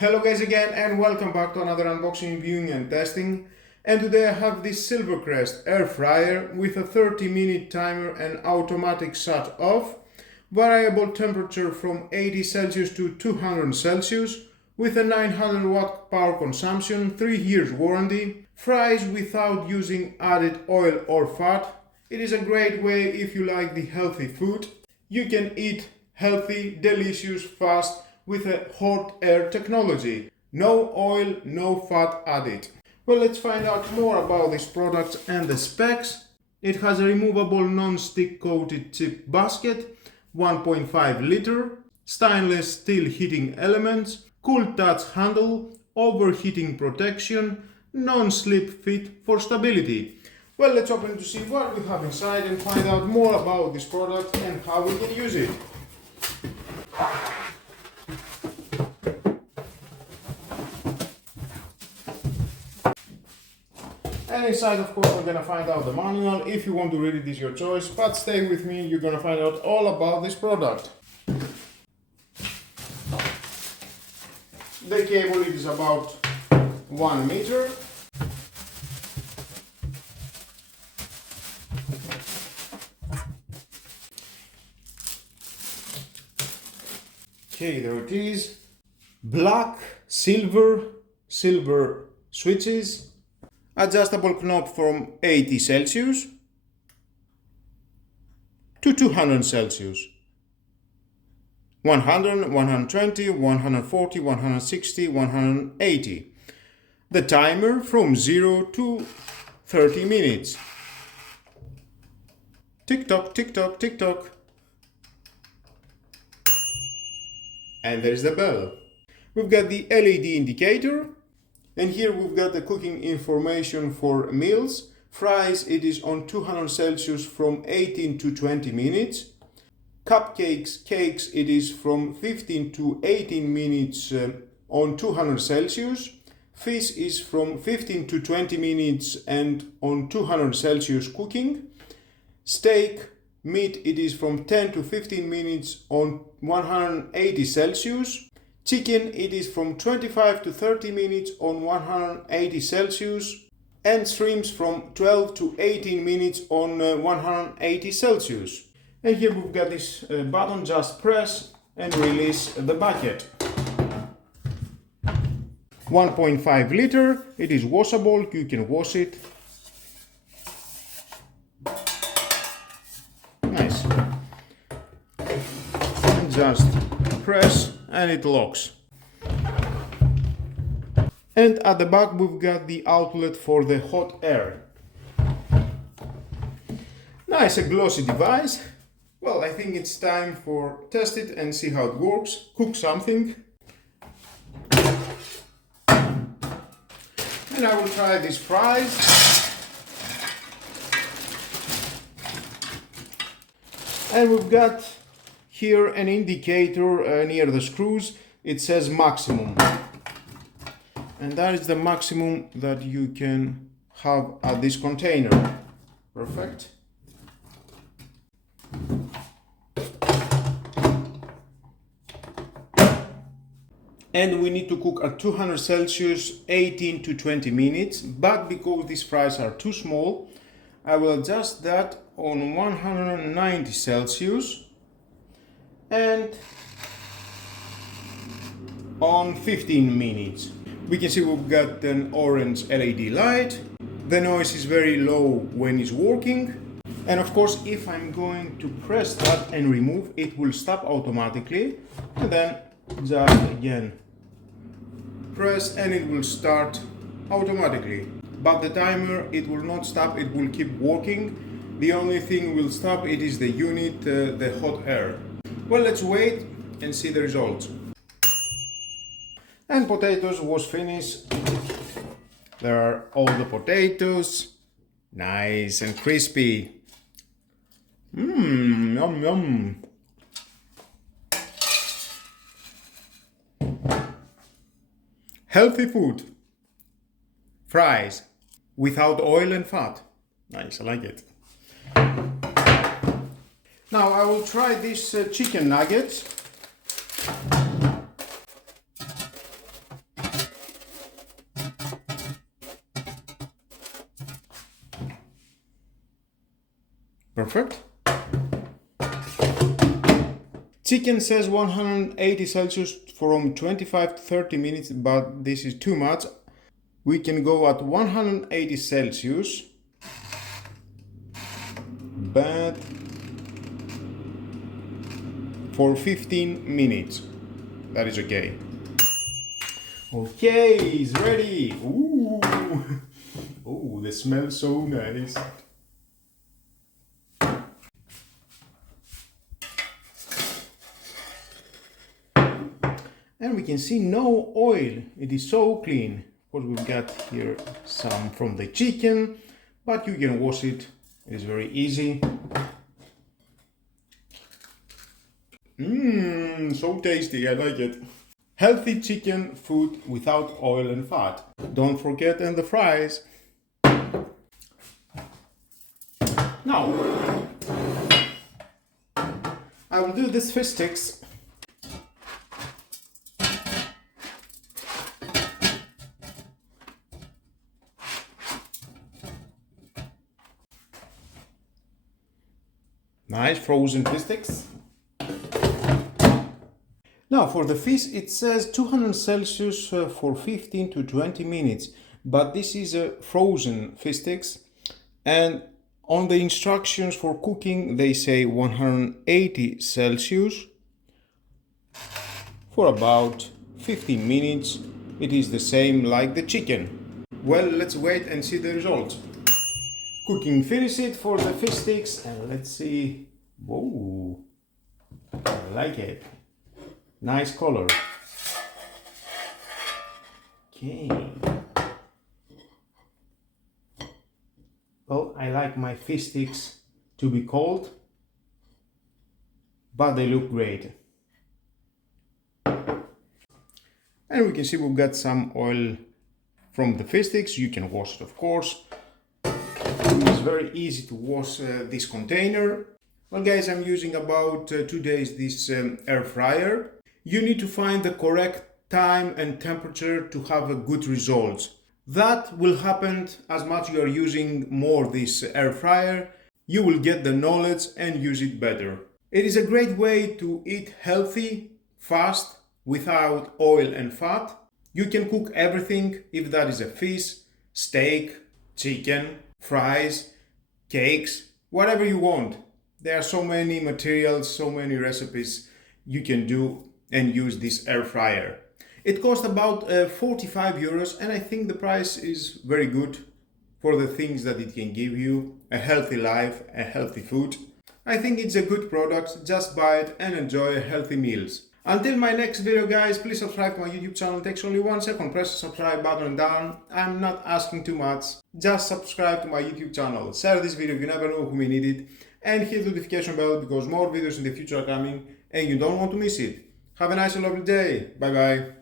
Hello guys again and welcome back to another unboxing, viewing and testing. And today I have this Silvercrest air fryer with a 30-minute timer and automatic shut off, variable temperature from 80 Celsius to 200 Celsius, with a 900 watt power consumption, 3 years warranty, fries without using added oil or fat. It is a great way if you like the healthy food. You can eat healthy, delicious, fast, with a hot air technology. No oil, no fat added. Well, let's find out more about this product and the specs. It has a removable non-stick coated chip basket, 1.5 liter, stainless steel heating elements, cool touch handle, overheating protection, non-slip fit for stability. Well, let's open to see what we have inside and find out more about this product and how we can use it. And inside, of course, we're gonna find out the manual. If you want to read it, is your choice, but stay with me, you're gonna find out all about this product. The cable is about 1 meter. Okay, there it is. Black, silver switches. Adjustable knob from 80 Celsius to 200 Celsius. 100, 120, 140, 160, 180. The timer from 0 to 30 minutes. Tick tock, tick tock, tick tock. And there's the bell. We've got the LED indicator. And here we've got the cooking information for meals. Fries, it is on 200 Celsius from 18 to 20 minutes. Cupcakes, cakes, it is from 15 to 18 minutes on 200 Celsius. Fish is from 15 to 20 minutes and on 200 Celsius cooking. Steak, meat, it is from 10 to 15 minutes on 180 Celsius. Chicken, it is from 25 to 30 minutes on 180 Celsius, and shrimps from 12 to 18 minutes on 180 Celsius. And here we've got this button, just press and release the bucket. 1.5 liter, it is washable, you can wash it. Nice. And just press and it locks. And at the back we've got the outlet for the hot air. Nice, a glossy device. Well, I think it's time for test it and see how it works. Cook something. And I will try these fries. And we've got here an indicator near the screws. It says maximum, and that is the maximum that you can have at this container. Perfect. And we need to cook at 200 Celsius 18 to 20 minutes, but because these fries are too small, I will adjust that on 190 Celsius and on 15 minutes. We can see we've got an orange LED light. The noise is very low when it's working. And of course, if I'm going to press that and remove, it will stop automatically. And then just again press and it will start automatically. But the timer, it will not stop, it will keep working. The only thing will stop, it is the unit, the hot air. Well, let's wait and see the results. And potatoes was finished. There are all the potatoes. Nice and crispy. Yum yum. Healthy food. Fries without oil and fat. Nice, I like it. Now I will try these chicken nuggets. Perfect. Chicken says 180 Celsius from 25 to 30 minutes, but this is too much. We can go at 180 Celsius, but for 15 minutes. That is okay. Okay, it's ready. Ooh, oh, the smells so nice. And we can see no oil. It is so clean. Of course, we've got here some from the chicken, but you can wash it. It is very easy. So tasty, I like it. Healthy chicken food without oil and fat. Don't forget and the fries. Now, I will do this fish sticks. Nice frozen fish sticks. Now for the fish it says 200 Celsius for 15 to 20 minutes, but this is a frozen fish sticks, and on the instructions for cooking they say 180 Celsius for about 15 minutes. It is the same like the chicken. Well, let's wait and see the results. Cooking finished for the fish sticks, and let's see. Whoa, I like it. Nice color. Okay. Well, I like my fish sticks to be cold, but they look great. And we can see we've got some oil from the fish sticks. You can wash it, of course. It's very easy to wash this container. Well guys, I'm using about 2 days this air fryer. You need to find the correct time and temperature to have a good results. That will happen as much you are using more this air fryer. You will get the knowledge and use it better. It is a great way to eat healthy, fast, without oil and fat. You can cook everything, if that is a fish, steak, chicken, fries, cakes, whatever you want. There are so many materials, so many recipes you can do and use this air fryer. It costs about 45 euros, and I think the price is very good for the things that it can give you. A healthy life, a healthy food. I think it's a good product. Just buy it and enjoy healthy meals. Until my next video guys, please subscribe to my YouTube channel. It takes only 1 second. Press the subscribe button down. I'm not asking too much. Just subscribe to my YouTube channel. Share this video if you never know who may need it. And hit the notification bell because more videos in the future are coming and you don't want to miss it. Have a nice and lovely day. Bye bye.